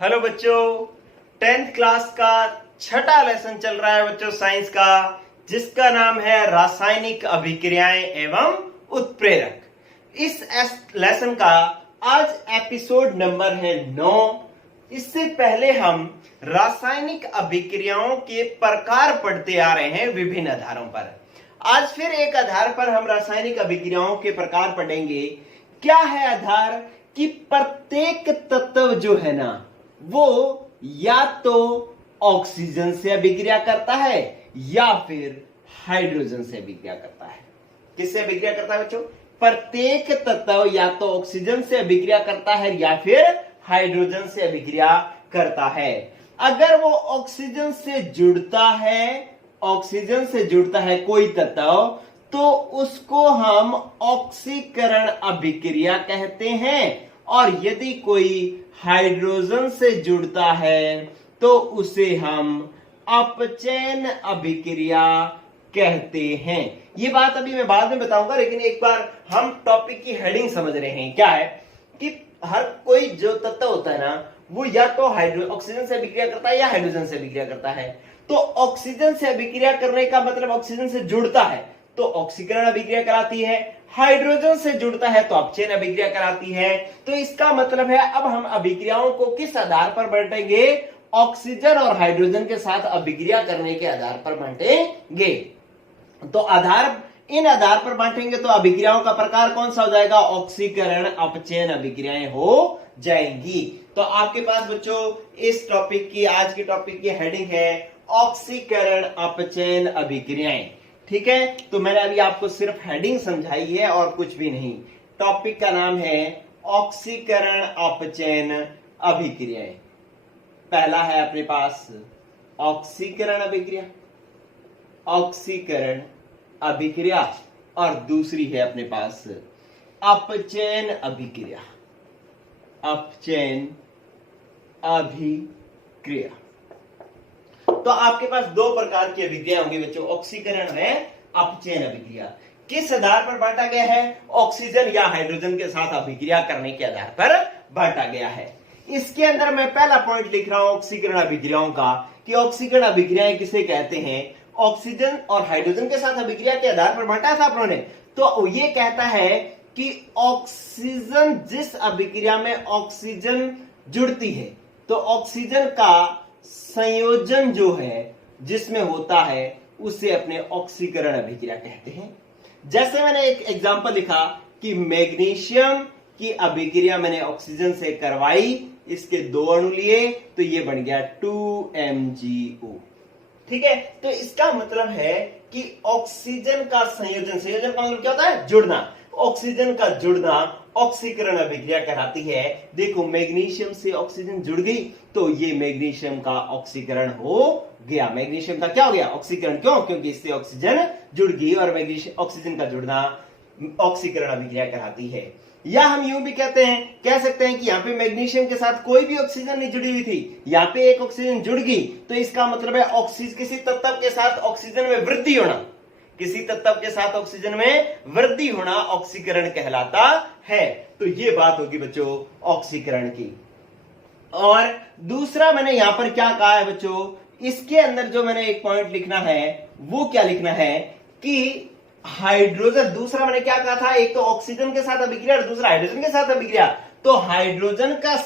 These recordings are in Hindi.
हेलो बच्चों, 10th क्लास का छठा लेसन चल रहा है बच्चों साइंस का, जिसका नाम है रासायनिक अभिक्रियाएं एवं उत्प्रेरक। इस लेसन का आज एपिसोड नंबर है 9। इससे पहले हम रासायनिक अभिक्रियाओं के प्रकार पढ़ते आ रहे हैं विभिन्न आधारों पर। आज फिर एक आधार पर हम रासायनिक अभिक्रियाओं के प्रकार पढ़ेंगे। क्या है आधार कि प्रत्येक तत्व जो है ना, वो या तो ऑक्सीजन से अभिक्रिया करता है या फिर हाइड्रोजन से अभिक्रिया करता है। किससे अभिक्रिया करता है बच्चों? प्रत्येक तत्व या तो ऑक्सीजन से अभिक्रिया करता है या फिर हाइड्रोजन से अभिक्रिया करता है। अगर वो ऑक्सीजन से जुड़ता है कोई तत्व, तो उसको हम ऑक्सीकरण अभिक्रिया कहते हैं। और यदि कोई हाइड्रोजन से जुड़ता है तो उसे हम अपचयन अभिक्रिया कहते हैं। ये बात अभी मैं बाद में बताऊंगा, लेकिन एक बार हम टॉपिक की हेडिंग समझ रहे हैं। क्या है कि हर कोई जो तत्व होता है ना, वो या तो ऑक्सीजन से अभिक्रिया करता है या हाइड्रोजन से अभिक्रिया करता है। तो ऑक्सीजन से अभिक्रिया करने का मतलब ऑक्सीजन से जुड़ता है तो ऑक्सीकरण अभिक्रिया कराती है, हाइड्रोजन से जुड़ता है तो अपचयन अभिक्रिया कराती है। तो इसका मतलब है अब हम अभिक्रियाओं को किस आधार पर बांटेंगे? ऑक्सीजन और हाइड्रोजन के साथ अभिक्रिया करने के आधार पर बांटेंगे। तो इन आधार पर बांटेंगे तो अभिक्रियाओं का प्रकार कौन सा हो जाएगा? ऑक्सीकरण अपचयन अभिक्रियाएं हो जाएंगी। तो आपके पास बच्चों इस टॉपिक की, आज के टॉपिक की हेडिंग है ऑक्सीकरण अपचयन अभिक्रियाएं। ठीक है, तो मैंने अभी आपको सिर्फ हेडिंग समझाई है और कुछ भी नहीं। टॉपिक का नाम है ऑक्सीकरण अपचयन अभिक्रियाएं। पहला है अपने पास ऑक्सीकरण अभिक्रिया और दूसरी है अपने पास अपचयन अभिक्रिया। तो आपके पास दो प्रकार की अभिक्रिया होंगी बच्चों, ऑक्सीकरण है अपचयन अभिक्रिया। किस आधार पर बांटा गया है? ऑक्सीजन या हाइड्रोजन के साथ अभिक्रिया करने के आधार पर बांटा गया है। इसके अंदर मैं पहला पॉइंट लिख रहा हूं ऑक्सीकरण अभिक्रियाओं का, कि ऑक्सीकरण अभिक्रियाएं किसे कहते हैं? ऑक्सीजन और हाइड्रोजन के साथ अभिक्रिया के आधार पर बांटा था आप लोगों ने। तो ये कहता है कि ऑक्सीजन, जिस अभिक्रिया में ऑक्सीजन जुड़ती है, तो ऑक्सीजन का संयोजन जो है जिसमें होता है उसे अपने ऑक्सीकरण अभिक्रिया कहते हैं। जैसे मैंने एक एग्जांपल लिखा कि मैग्नीशियम की अभिक्रिया मैंने ऑक्सीजन से करवाई, इसके 2 अणु लिए तो ये बन गया 2MgO। ठीक है, तो इसका मतलब है कि ऑक्सीजन का संयोजन का मतलब क्या होता है? जुड़ना। ऑक्सीजन का जुड़ना ऑक्सीकरण अभिक्रिया कहलाती है। देखो, मैग्नीशियम से ऑक्सीजन जुड़ गई तो ये मैग्नीशियम का ऑक्सीकरण हो गया। मैग्नीशियम का क्या हो गया? ऑक्सीकरण। क्यों? क्योंकि इससे ऑक्सीजन जुड़ गई और ऑक्सीजन का जुड़ना ऑक्सीकरण अभिक्रिया कहलाती है। या हम यूं भी कह सकते हैं कि यहाँ पे मैग्नीशियम के साथ कोई भी ऑक्सीजन नहीं जुड़ी हुई थी, यहाँ पे एक ऑक्सीजन जुड़ गई, तो इसका मतलब है किसी तत्व के साथ ऑक्सीजन में वृद्धि होना, किसी तत्व के साथ ऑक्सीजन में वृद्धि होना ऑक्सीकरण कहलाता है। तो ये बात होगी बच्चों ऑक्सीकरण की। और दूसरा मैंने यहां पर क्या कहा है बच्चों, इसके अंदर जो मैंने एक पॉइंट लिखना है वो क्या लिखना है कि हाइड्रोजन, दूसरा मैंने क्या कहा था? एक तो ऑक्सीजन के साथ अभिक्रिया और दूसरा हाइड्रोजन के साथ अभिक्रिया। तो हाइड्रोजन का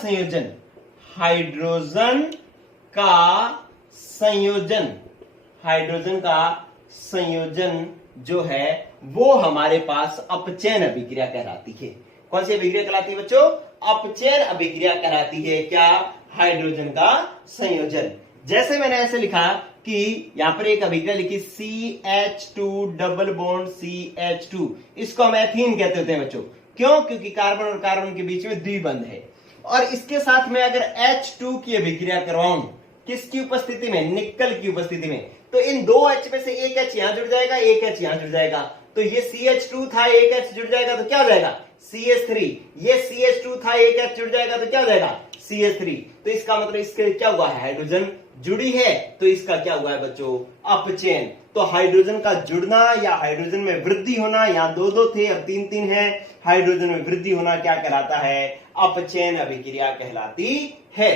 संयोजन जो है वो हमारे पास अपचयन अभिक्रिया कहलाती है। कौन सी अभिक्रिया कहलाती है बच्चों? अपचयन अभिक्रिया कहलाती है। क्या? हाइड्रोजन का संयोजन। जैसे मैंने ऐसे लिखा कि यहां पर एक अभिक्रिया लिखी CH2 डबल बॉन्ड CH2, इसको हम एथीन कहते होते हैं बच्चों। क्यों? क्योंकि कार्बन और कार्बन के बीच में द्विबंध है। और इसके साथ में अगर H2 की अभिक्रिया करवाऊं, किसकी उपस्थिति में? निकल की उपस्थिति में, तो इन 2 H में से एक H यहां जुड़ जाएगा, एक H यहां जुड़ जाएगा। तो ये CH2 था, एक H जुड़ जाएगा तो क्या हो जाएगा? CH3। ये CH2 था, एक H जुड़ जाएगा तो क्या हो जाएगा? CH3। तो इसका मतलब इसके क्या हुआ है? हाइड्रोजन जुड़ी है तो इसका क्या हुआ है बच्चों? अपचयन। तो हाइड्रोजन का जुड़ना या हाइड्रोजन में वृद्धि होना, यहां 2-2 थे अब 3-3 है, हाइड्रोजन में वृद्धि होना क्या कहलाता है? अपचयन अभिक्रिया कहलाती है।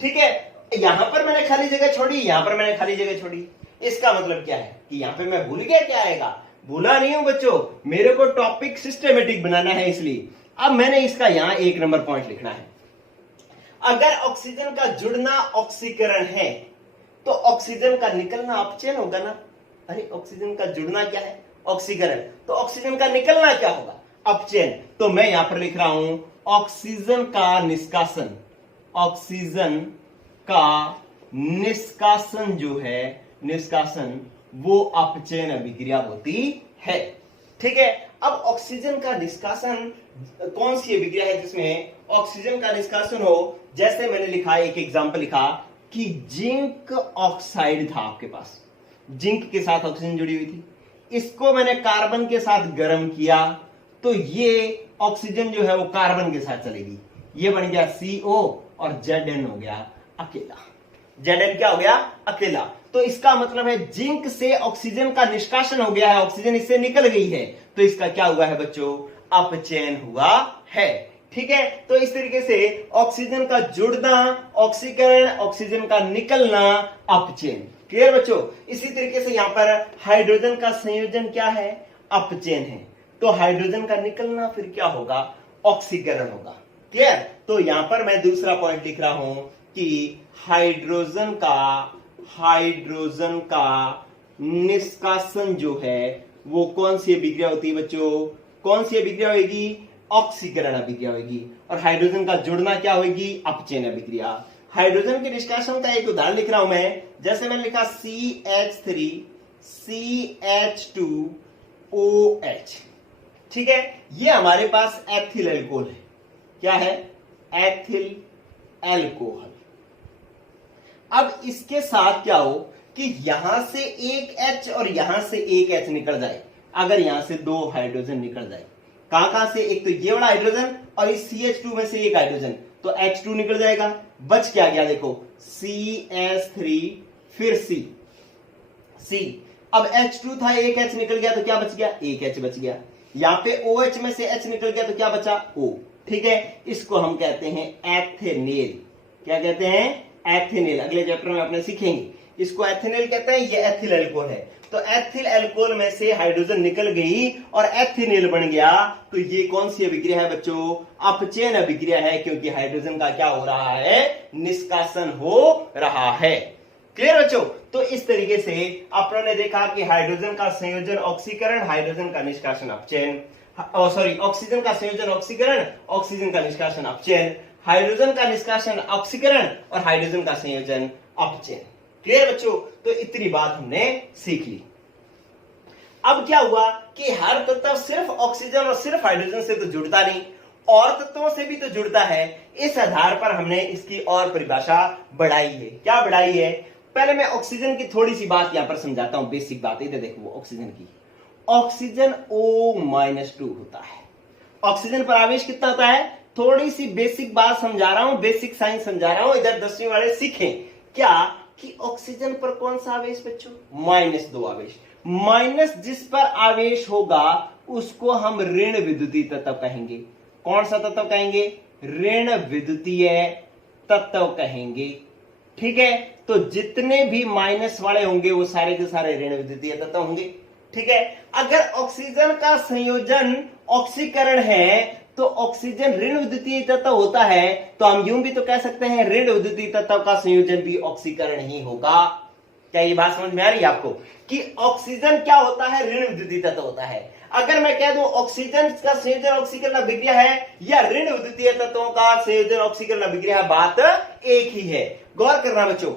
ठीक है, यहां पर मैंने खाली जगह छोड़ी, यहां पर मैंने खाली जगह छोड़ी। इसका मतलब क्या है कि यहां पे मैं भूल गया, क्या आएगा, भूला नहीं हूं बच्चों, मेरे को टॉपिक सिस्टमेटिक बनाना है, इसलिए अब मैंने इसका यहां 1 नंबर पॉइंट लिखना है। अगर ऑक्सीजन का जुड़ना ऑक्सीकरण है तो ऑक्सीजन का निकलना अपचयन होगा ना। अरे ऑक्सीजन का जुड़ना क्या है, ऑक्सीकरण, तो ऑक्सीजन का निकलना क्या होगा, अपचयन। तो मैं यहां पर लिख रहा हूं ऑक्सीजन का निष्कासन, ऑक्सीजन का निष्कासन जो है, निष्कासन वो अपचयन अभिक्रिया होती है। ठीक है, अब ऑक्सीजन का निष्कासन कौन सी अभिक्रिया है जिसमें ऑक्सीजन का निष्कासन हो, जैसे मैंने लिखा, एक एग्जांपल लिखा कि जिंक ऑक्साइड था आपके पास, जिंक के साथ ऑक्सीजन जुड़ी हुई थी, इसको मैंने कार्बन के साथ गर्म किया तो ये ऑक्सीजन जो है वो कार्बन के साथ चलेगी, ये बन गया CO और Zn हो गया अकेला। Zn क्या हो गया, अकेला। तो इसका मतलब है जिंक से ऑक्सीजन का निष्कासन हो गया है, ऑक्सीजन इससे निकल गई है, तो इसका क्या हुआ है बच्चों, अपचयन हुआ है। ठीक है, तो इस तरीके से ऑक्सीजन का जुड़ना ऑक्सीकरण, ऑक्सीजन का निकलना अपचयन। क्लियर बच्चों। इसी तरीके से यहां पर हाइड्रोजन का संयोजन क्या है, अपचयन है, तो हाइड्रोजन का निकलना फिर क्या होगा, ऑक्सीकरण होगा। क्लियर। तो यहां पर मैं दूसरा पॉइंट लिख रहा हूं कि हाइड्रोजन का निष्कासन जो है वो कौन सी अभिक्रिया होती है बच्चों, कौन सी अभिक्रिया होगी, ऑक्सीकरण अभिक्रिया होगी, और हाइड्रोजन का जुड़ना क्या होगी, अपचयन अभिक्रिया। हाइड्रोजन के निष्कासन का एक उदाहरण लिख रहा हूं मैं, जैसे मैंने लिखा CH3 CH2OH। ठीक है, ये हमारे पास एथिल एल्कोहल है, क्या है, एथिल एल्कोहल। अब इसके साथ क्या हो कि यहां से एक H और यहां से एक H निकल जाए, अगर यहां से 2 हाइड्रोजन निकल जाए, कहां से, एक तो ये वाला हाइड्रोजन और इस CH2 में से एक हाइड्रोजन, तो H2 निकल जाएगा, बच क्या गया देखो, CH3 फिर C। अब H2 था, एक H निकल गया तो क्या बच गया, एक H बच गया। यहां पे OH में से H निकल गया तो क्या बचा, O। ठीक है, इसको हम कहते हैं एथेनेल। क्या कहते हैं, एथेनेल। अगले चैप्टर में अपने सीखेंगे, इसको एथेनेल कहते हैं, ये एथिल एल्कोहल है। तो एथिल एल्कोहल में से हाइड्रोजन निकल गई और एथेनेल बन गया, तो ये कौन सी अभिक्रिया है बच्चों, अपचयन अभिक्रिया है, क्योंकि हाइड्रोजन का क्या हो रहा है, निष्कासन हो रहा है। क्लियर बच्चों। तो इस तरीके से अपनों ने देखा कि हाइड्रोजन का संयोजन ऑक्सीकरण, हाइड्रोजन का निष्कासन अपचयन, सॉरी, ऑक्सीजन का संयोजन ऑक्सीकरण, ऑक्सीजन का निष्कासन अपचयन, हाइड्रोजन का निष्कासन ऑक्सीकरण और हाइड्रोजन का संयोजन अपचयन। क्लियर बच्चों। तो इतनी बात हमने सीख ली। अब क्या हुआ कि हर तत्व सिर्फ ऑक्सीजन और सिर्फ हाइड्रोजन से तो जुड़ता नहीं, और तत्वों से भी तो जुड़ता है। इस आधार पर हमने इसकी और परिभाषा बढ़ाई है। क्या बढ़ाई है, पहले मैं ऑक्सीजन की थोड़ी सी बात यहां पर समझाता हूं, बेसिक बात। इधर देखो ऑक्सीजन की, ऑक्सीजन O-2 होता है। ऑक्सीजन पर आवेश कितना होता है, थोड़ी सी बेसिक बात समझा रहा हूं, बेसिक साइंस समझा रहा हूं, इधर 10वीं वाले सीखें क्या कि ऑक्सीजन पर कौन सा आवेश बच्चों, -2 आवेश। माइनस जिस पर आवेश होगा उसको हम ऋण विद्युतीय तत्व कहेंगे। कौन सा तत्व कहेंगे, ऋण विद्युतीय तत्व कहेंगे। ठीक है, तो जितने भी माइनस वाले होंगे वो सारे के सारे ऋण विद्युतीय तत्व होंगे। ठीक है, अगर ऑक्सीजन का संयोजन ऑक्सीकरण है तो ऑक्सीजन ऋण विद्युतीय तत्व होता है, तो हम यूं भी तो कह सकते हैं ऋण विद्युतीय तत्व का संयोजन भी ऑक्सीकरण ही होगा। क्या ये बात समझ में आ रही है आपको कि ऑक्सीजन क्या होता है, ऋण विद्युतीय तत्व होता है। अगर मैं कह दूं ऑक्सीजन का संयोजन ऑक्सीकरण अभिक्रिया है या ऋण विद्युतीय तत्वों का संयोजन ऑक्सीकरण अभिक्रिया, बात एक ही है। गौर करना बच्चों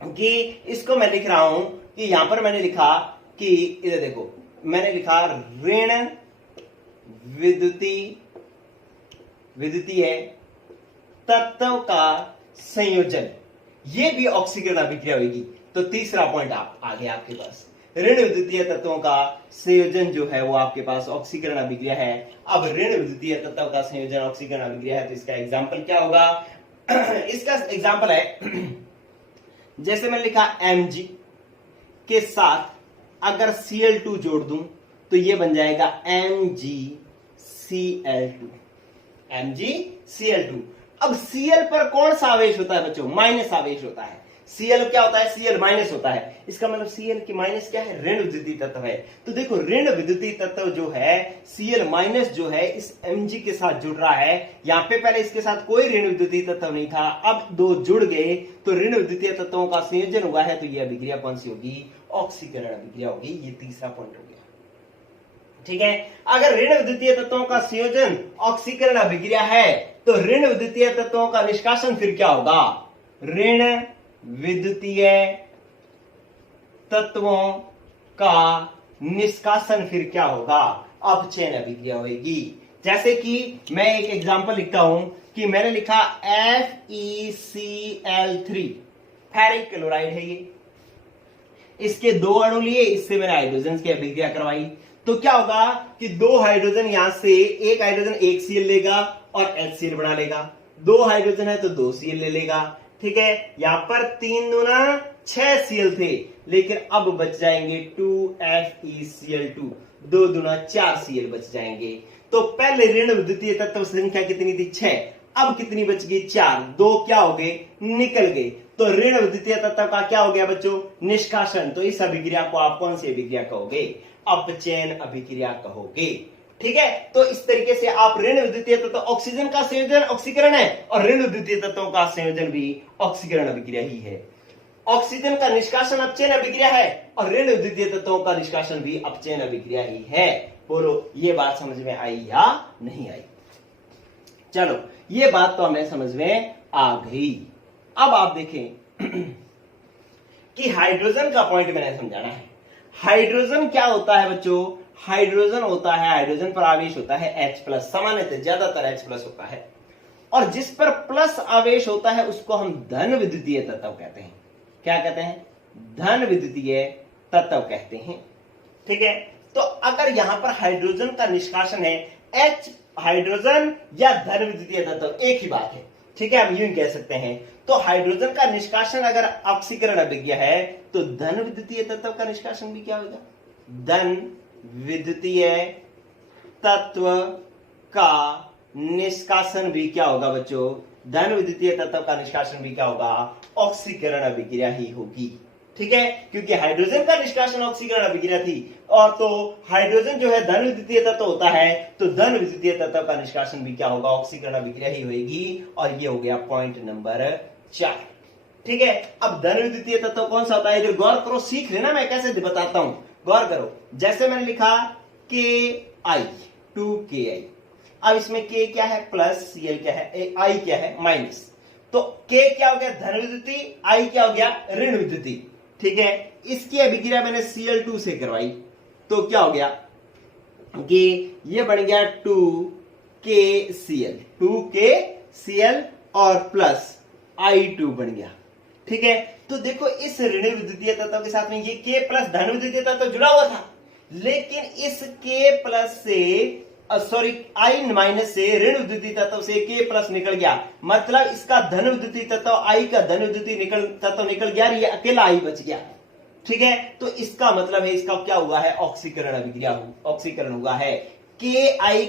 कि इसको मैं लिख रहा हूं कि यहां पर मैंने लिखा कि इधर देखो, मैंने लिखा ऋण विद्युतीय तत्व का संयोजन, ये भी ऑक्सीकरण अभिक्रिया होगी। तो तीसरा पॉइंट आ गया आपके पास, ऋण विद्युतीय तत्वों का संयोजन जो है वो आपके पास ऑक्सीकरण अभिक्रिया है। अब ऋण विद्युतीय तत्व का संयोजन ऑक्सीकरण अभिक्रिया है, तो इसका एग्जाम्पल क्या होगा, इसका एग्जाम्पल है जैसे मैंने लिखा Mg के साथ अगर Cl2 जोड़ दूं तो ये बन जाएगा MgCl2। MgCl2। अब Cl पर कौन सा आवेश होता है बच्चों? माइनस आवेश होता है। Cl क्या होता है? Cl माइनस होता है। इसका मतलब Cl की माइनस क्या है? ऋण विद्युतीय तत्व है। तो देखो ऋण विद्युतीय तत्व जो है Cl माइनस जो है इस Mg के साथ जुड़ रहा है। यहां पे पहले इसके साथ कोई ऋण विद्युतीय तत्व नहीं था, अब दो जुड़ गए तो ऋण विद्युतीय तत्वों का संयोजन हुआ है। तो यह अभिक्रिया कौन सी होगी? ऑक्सीकरण अभिक्रिया होगी। ये तीसरा पॉइंट हो गया। ठीक है, अगर ऋण विद्युतीय तत्वों का संयोजन ऑक्सीकरण अभिक्रिया है तो ऋण विद्युतीय तत्वों का निष्कासन फिर क्या होगा? ऋण विद्युतीय तत्वों का निष्कासन फिर क्या होगा? अपचयन अभिक्रिया होगी। जैसे कि मैं एक एग्जांपल लिखता हूं कि मैंने लिखा FeCl3 फेरिक क्लोराइड है ये, इसके दो अणु लिए, इससे मैंने हाइड्रोजन की अभिक्रिया करवाई। तो क्या होगा कि दो हाइड्रोजन यहां से, एक हाइड्रोजन एक Cl लेगा और HCl बना लेगा, दो हाइड्रोजन है तो दो Cl ले लेगा। ठीक है, यहां पर 3 दूना 6 Cl थे, लेकिन अब बच जाएंगे 2FeCl2, 2 दूना 4 Cl बच जाएंगे। तो पहले ऋण विद्युतीय तत्व संख्या कितनी थी? 6, अब कितनी बच गई? 4, दो क्या हो गए? निकल गए। तो ऋण विद्युतीय तत्व का क्या हो गया बच्चों? निष्कासन। तो इस अभिक्रिया को आप कौन सी अभिक्रिया कहोगे? अपचयन अभिक्रिया कहोगे। ठीक है, तो इस तरीके से आप ऋण विद्युतीय तत्व, ऑक्सीजन का संयोजन ऑक्सीकरण है और ऋण विद्युतीय तत्वों का संयोजन भी ऑक्सीकरण अभिक्रिया ही है। ऑक्सीजन का निष्कासन अपचयन अभिक्रिया है और ऋण विद्युतीय तत्वों का निष्कासन भी अपचयन अभिक्रिया ही है। बोलो, ये बात समझ में आई या नहीं आई? चलो, ये बात तो हमें समझ में आ गई। अब आप देखें कि हाइड्रोजन का पॉइंट मैंने समझाना है। हाइड्रोजन क्या होता है बच्चों? हाइड्रोजन होता है, हाइड्रोजन पर आवेश होता है H+, सामान्यतः ज्यादातर H+ होता है, और जिस पर प्लस आवेश होता है उसको हम धन विद्युतीय तत्व कहते हैं। क्या कहते हैं? धन विद्युतीय तत्व कहते हैं। ठीक है, तो अगर यहां पर हाइड्रोजन का निष्कासन है, H हाइड्रोजन या धन विद्युतीय तत्व एक ही बात है। ठीक है, हम यूं कह सकते हैं। तो हाइड्रोजन का निष्कासन अगर ऑक्सीकरण अभिक्रिया है तो धन विद्युतीय तत्व का निष्कासन भी क्या होगा? धन विद्युतीय तत्व का निष्कासन भी क्या होगा बच्चों? धन विद्युतीय तत्व का निष्कासन भी क्या होगा? ऑक्सीकरण अभिक्रिया ही होगी। ठीक है, क्योंकि हाइड्रोजन का निष्कासन ऑक्सीकरण अभिक्रिया थी, और तो हाइड्रोजन जो है धन विद्युतीय तत्व होता है, तो धन विद्युतीय तत्व का निष्कासन भी क्या होगा? ऑक्सीकरण अभिक्रिया ही होगी। और ये हो गया पॉइंट नंबर 4। ठीक है, अब धन विद्युतीय तत्व कौन सा होता है? जो गौर करो, सीख लेना मैं कैसे बताता हूं, गौर करो। जैसे मैंने लिखा Ki, 2Ki, अब इसमें K क्या है? प्लस, Cl क्या है? I क्या है? माइनस। तो K क्या हो गया? धन विद्युतीय, I क्या हो गया? ऋण विद्युतीय। ठीक है, इसकी अभिक्रिया मैंने Cl2 से करवाई, तो क्या हो गया कि ये बन गया 2KCl, 2KCl और प्लस I2 बन गया। ठीक है, तो देखो इस ऋण विद्युतीय तत्व के साथ में ये K प्लस धन विद्युतीय तत्व जुड़ा हुआ था, लेकिन इस K प्लस से I माइनस से ऋण विद्युतीय तत्व से K प्लस निकल गया, मतलब इसका धन विद्युतीय तत्व I का धन विद्युतीय तत्व निकल गया, ये अकेला I बच गया। ठीक है, तो इसका मतलब है इसका क्या हुआ है? ऑक्सीकरण अभिक्रिया, ऑक्सीकरण हुआ है। Ki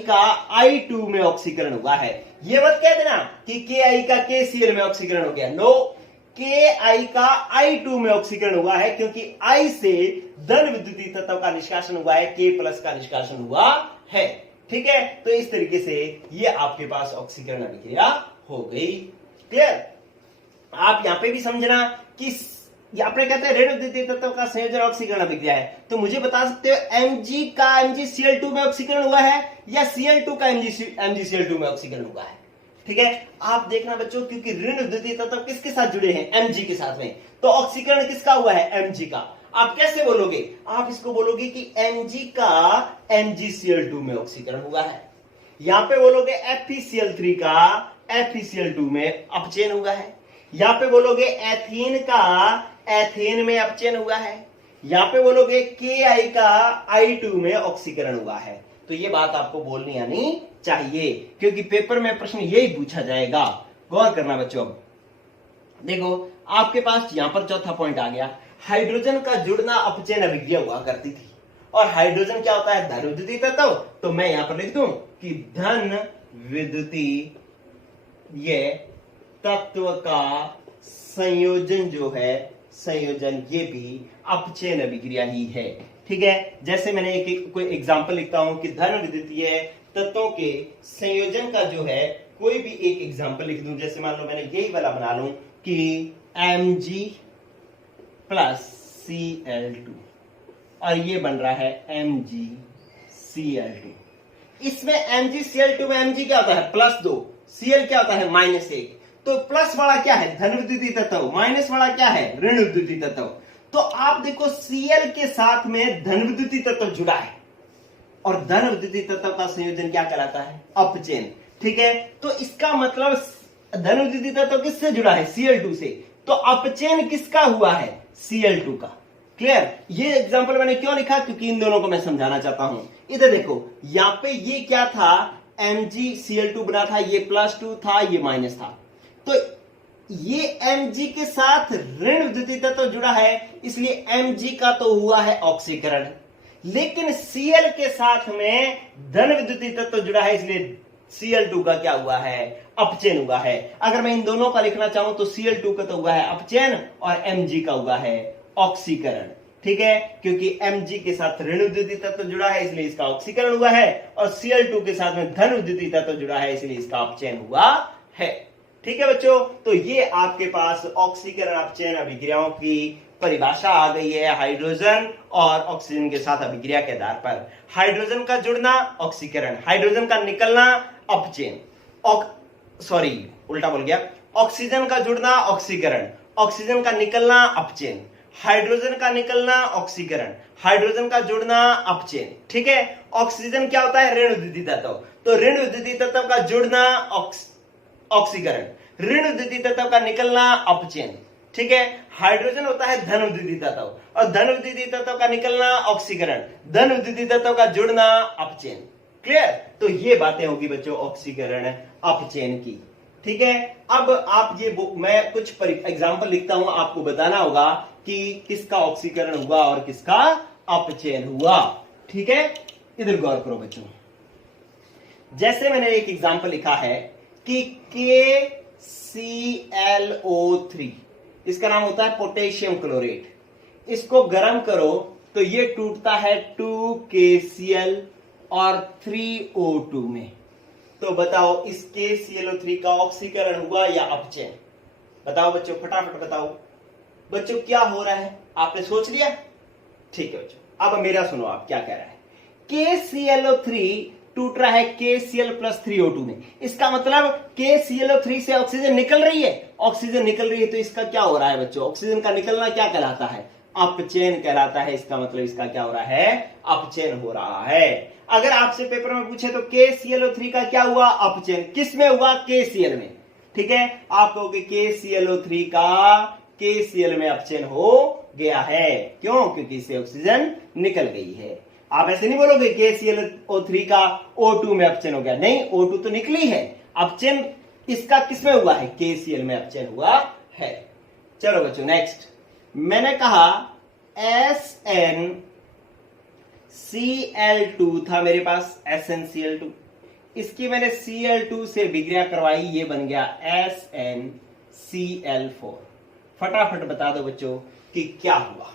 का I2 में ऑक्सीकरण हुआ है। ये मत कह देना कि Ki का KCl में ऑक्सीकरण हो गया। नो, Ki का I2 में ऑक्सीकरण हुआ है, क्योंकि I से धन विद्युतीय तत्व का निष्कासन हुआ है, K प्लस का निष्कासन हुआ है। ठीक है, तो इस तरीके से ये आपके पास ऑक्सीकरण अभिक्रिया हो गई। क्लियर? आप यहां पे भी समझना कि आपने कहते हैं ऋण विद्युतीय तत्व का संयोजन ऑक्सीकरण अभिक्रिया है, तो मुझे बता सकते हो Mg का MgCl2 में ऑक्सीकरण हुआ है या Cl2 का MgCl2 में ऑक्सीकरण हुआ है? ठीक है, आप देखना बच्चों, क्योंकि ऋण विद्युतीय तत्व किसके साथ जुड़े हैं? Mg के साथ में, तो ऑक्सीकरण किसका हुआ है? Mg का। आप कैसे बोलोगे? आप इसको बोलोगे कि Mg का MgCl2 में ऑक्सीकरण हुआ है, यहां पे बोलोगे FeCl3 का FeCl2 में अपचयन हुआ है, यहां पे बोलोगे एथीन का एथेन में अपचयन हुआ है, यहां पे बोलोगे Ki का I2 में ऑक्सीकरण हुआ है। तो ये बात आपको बोलनी आनी चाहिए, क्योंकि पेपर में प्रश्न यही पूछा जाएगा। गौर करना बच्चों। देखो आपके पास यहां पर चौथा पॉइंट आ गया, हाइड्रोजन का जुड़ना अपचयन अभिक्रिया हुआ करती थी, और हाइड्रोजन क्या होता है? धन विद्युतीय तत्व। तो मैं यहां पर लिख दूं कि धन विद्युतीय ये तत्व का संयोजन जो है, संयोजन ये भी अपचयन अभिक्रिया ही है। ठीक है, जैसे मैंने कोई एग्जांपल लिखता हूं कि धन विद्युतीय तत्वों के संयोजन का जो है कोई भी एक एग्जांपल लिख दूं। जैसे मान लो मैंने यही वाला बना लूं कि Mg प्लस Cl2 और ये बन रहा है MgCl2। इसमें MgCl2 में Mg क्या होता है +2, Cl क्या होता है -1। तो प्लस वाला क्या है धन विद्युतीय तत्व, माइनस वाला क्या है ऋण विद्युतीय तत्व। तो आप देखो Cl के साथ में धन विद्युतीय तत्व जुड़ा है और धन विद्युतीय तत्व का संयोजन क्या कहलाता है अपचयन। ठीक है, तो इसका मतलब धन विद्युतीय तत्व किससे जुड़ा है Cl2 से, तो अपचयन किसका हुआ है Cl2 का। क्लियर, ये एग्जांपल मैंने क्यों लिखा क्योंकि इन दोनों को मैं समझाना चाहता हूं। इधर देखो यहां पे ये क्या था MgCl2 बना था, ये +2 था, ये माइनस था। तो ये Mg के साथ ऋण विद्युतीय तत्व जुड़ा है, इसलिए Mg का तो हुआ है ऑक्सीकरण, लेकिन Cl के साथ में धन विद्युतीय तत्व जुड़ा है, इसलिए Cl2 का क्या हुआ है अपचयन हुआ है। अगर मैं इन दोनों का लिखना चाहूं तो Cl2 का तो हुआ है अपचयन और Mg का हुआ है ऑक्सीकरण। ठीक है, क्योंकि Mg के साथ ऋण विद्युतीय तत्व जुड़ा है इसलिए इसका ऑक्सीकरण हुआ है और Cl2 के साथ में धन विद्युतीय तत्व जुड़ा है इसलिए इसका अपचयन हुआ है। ठीक है बच्चों, तो ये आपके पास ऑक्सीकरण अपचयन अभिक्रियाओं की परिभाषा आ गई है हाइड्रोजन और ऑक्सीजन के साथ अभिक्रिया के आधार पर। हाइड्रोजन का जुड़ना ऑक्सीकरण, हाइड्रोजन का निकलना अपचयन, सॉरी उल्टा बोल गया, ऑक्सीजन का जुड़ना ऑक्सीकरण, ऑक्सीजन का निकलना अपचयन, हाइड्रोजन का निकलना ऑक्सीकरण, हाइड्रोजन का जुड़ना अपचयन। ठीक है, ऑक्सीजन क्या होता है ऋण विद्युतीय तत्व, तो ऋण विद्युतीय तत्व का जुड़ना ऑक्सीकरण, ऋण विद्युतीय तत्व का निकलना अपचयन। ठीक है, हाइड्रोजन होता है धन विद्युतीय तत्व और धन विद्युतीय तत्व का निकलना ऑक्सीकरण, धन विद्युतीय तत्व का जुड़ना अपचयन। क्लियर, तो ये बातें होगी बच्चों ऑक्सीकरण अपचयन की। ठीक है, अब आप ये मैं कुछ एग्जांपल लिखता हूं, आपको बताना होगा कि किसका ऑक्सीकरण हुआ और किसका अपचयन हुआ। ठीक है, इधर गौर करो बच्चों। जैसे मैंने एक एग्जांपल लिखा है कि KClO3, इसका नाम होता है पोटेशियम क्लोरेट, इसको गर्म करो तो ये टूटता है 2KCl और 3O2 में। तो बताओ इस KClO3 का ऑक्सीकरण हुआ या अपचयन, बताओ बच्चों फटाफट बताओ। बच्चों क्या हो रहा है आपने सोच लिया? ठीक है बच्चों, अब मेरा सुनो आप क्या कह रहा है। KClO3 टूट रहा है KCl + 3O2 में, इसका मतलब KClO3 से ऑक्सीजन निकल रही है, ऑक्सीजन निकल रही है तो इसका क्या हो रहा है बच्चों, ऑक्सीजन का निकलना क्या कहलाता है अपचयन कहलाता है। इसका मतलब इसका क्या हो रहा है अपचयन हो रहा है। अगर आपसे पेपर में पूछे तो KClO3 का क्या हुआ अपचयन, किस में हुआ KCl में। ठीक है, आप कहोगे KClO3 का KCl में अपचयन हो गया है, क्यों, क्योंकि इससे ऑक्सीजन निकल गई है। आप ऐसे नहीं बोलोगे KClO3 का O2 में अपचयन हो गया, नहीं O2 तो निकली है, अपचयन इसका किसमें हुआ है KCl में अपचयन हुआ है। चलो बच्चों नेक्स्ट, मैंने कहा SnCl2 था मेरे पास, SnCl2, इसकी मैंने Cl2 से विक्रिया करवाई, ये बन गया SnCl4। फटाफट बता दो बच्चों कि क्या हुआ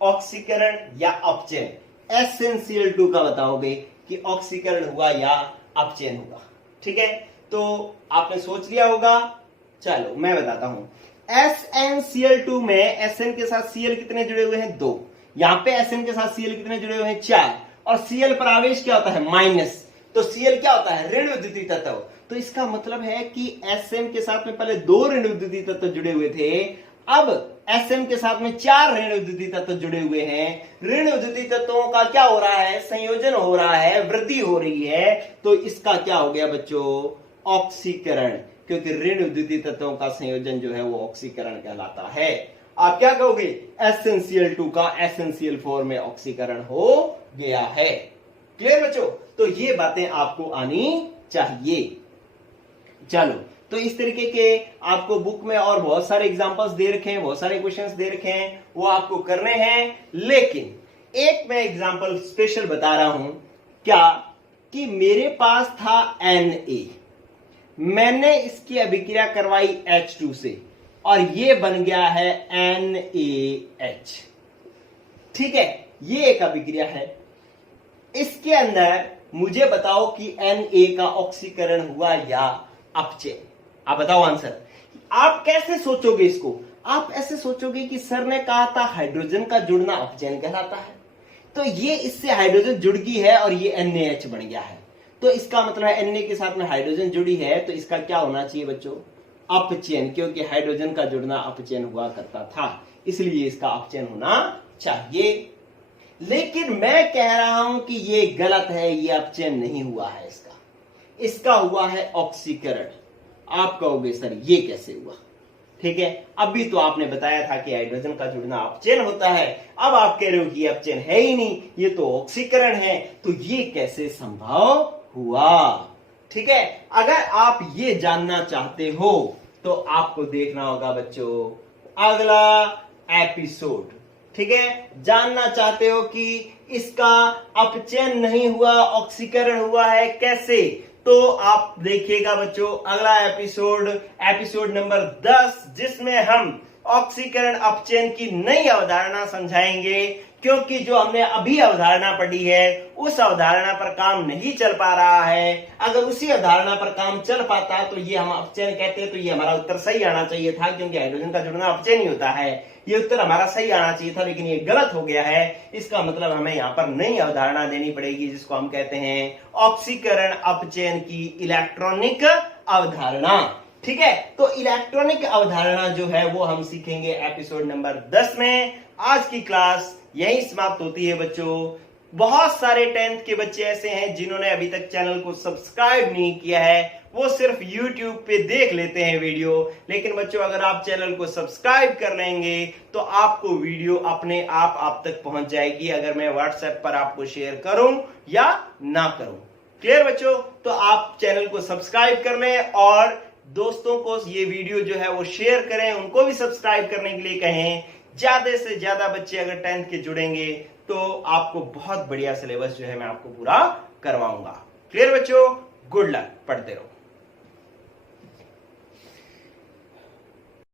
ऑक्सीकरण या अपचयन। SnCl2 का बताओगे कि ऑक्सीकरण हुआ या अपचयन हुआ। ठीक है, तो आपने सोच लिया होगा, चलो मैं बताता हूं। SnCl2 में Sn के साथ Cl कितने जुड़े हुए हैं 2, यहां पे Sn के साथ Cl कितने जुड़े हुए हैं 4, और Cl पर आवेश क्या होता है माइनस, तो Cl क्या होता है ऋण विद्युतीय तत्व। तो इसका मतलब है कि Sn के साथ में पहले 2 ऋण विद्युतीय तत्व जुड़े हुए थे, अब Sn के साथ में 4 ऋण विद्युतीय तत्व जुड़े हुए हैं। ऋण विद्युतीय तत्वों का क्या हो रहा है संयोजन हो रहा है, वृद्धि हो रही है, तो इसका क्या हो गया बच्चों ऑक्सीकरण, क्योंकि ऋण विद्युतीय तत्वों का संयोजन जो है वो ऑक्सीकरण कहलाता है। आप क्या कहोगे SnCl2 का SnCl4 में ऑक्सीकरण हो गया है। क्लियर बच्चों, तो ये बातें आपको आनी चाहिए। चलो, तो इस तरीके के आपको बुक में और बहुत सारे एग्जांपल्स दे रखे हैं, बहुत सारे क्वेश्चंस दे रखे हैं, वो आपको करने हैं। लेकिन एक मैं एग्जांपल स्पेशल बता रहा हूं, क्या कि मेरे पास था Na, मैंने इसकी अभिक्रिया करवाई H2 से और ये बन गया है NaH। ठीक है, ये एक अभिक्रिया है। इसके अंदर मुझे बताओ कि Na का ऑक्सीकरण हुआ या अपचयन। आप बताओ आंसर। आप कैसे सोचोगे इसको? आप ऐसे सोचोगे कि सर ने कहा था हाइड्रोजन का जुड़ना अपचयन कहलाता है, तो ये इससे हाइड्रोजन जुड़ गई है और ये NaH बन गया है, तो इसका मतलब है Na के साथ में हाइड्रोजन जुड़ी है, तो इसका क्या होना चाहिए बच्चों? अपचयन, क्योंकि हाइड्रोजन का जुड़ना अपचयन हुआ करता था, इसलिए इसका अपचयन होना चाहिए। लेकिन मैं कह रहा हूं कि ये गलत है, ये अपचयन नहीं हुआ है इसका हुआ है ऑक्सीकरण। आप कहोगे सर ये कैसे हुआ? ठीक है, अभी तो आपने बताया था कि हाइड्रोजन का जुड़ना अपचयन होता है, अब आप कह रहे हो कि ये अपचयन है ही नहीं, ये तो ऑक्सीकरण है, तो ये कैसे संभव हुआ? ठीक है, अगर आप ये जानना चाहते हो तो आपको देखना होगा बच्चों अगला एपिसोड। ठीक है, जानना चाहते हो कि इसका अपचयन नहीं हुआ, ऑक्सीकरण हुआ है कैसे, तो आप देखिएगा बच्चों अगला एपिसोड नंबर 10, जिसमें हम ऑक्सीकरण अपचयन की नई अवधारणा समझाएंगे, क्योंकि जो हमने अभी अवधारणा पढ़ी है उस अवधारणा पर काम नहीं चल पा रहा है। अगर उसी अवधारणा पर काम चल पाता तो ये हम अपचयन कहते हैं, तो ये हमारा उत्तर सही आना चाहिए था, क्योंकि हाइड्रोजन का जुड़ना अपचयन ही होता है। ये उत्तर हमारा सही आना चाहिए था, लेकिन ये गलत हो गया है। इसका मतलब हमें यहाँ पर नई अवधारणा देनी पड़ेगी, जिसको हम कहते हैं ऑक्सीकरण अपचयन की इलेक्ट्रॉनिक अवधारणा। ठीक है, तो इलेक्ट्रॉनिक अवधारणा जो है वो हम सीखेंगे एपिसोड नंबर 10 में। आज की क्लास यही समाप्त होती है बच्चों। बहुत सारे 10th के बच्चे ऐसे हैं जिन्होंने अभी तक चैनल को सब्सक्राइब नहीं किया है, वो सिर्फ YouTube पे देख लेते हैं वीडियो। लेकिन बच्चों अगर आप चैनल को सब्सक्राइब कर लेंगे तो आपको वीडियो अपने आप तक पहुंच जाएगी, अगर मैं WhatsApp पर आपको शेयर करूं या ना करूं। क्लियर बच्चों? तो आप चैनल को सब्सक्राइब कर लें और दोस्तों को ये वीडियो जो है वो शेयर करें, उनको भी सब्सक्राइब करने के लिए कहें। ज्यादा से ज्यादा बच्चे अगर 10th के जुड़ेंगे तो आपको बहुत बढ़िया सिलेबस जो है मैं आपको पूरा करवाऊंगा। क्लियर बच्चों? गुड लक, पढ़ते रहो।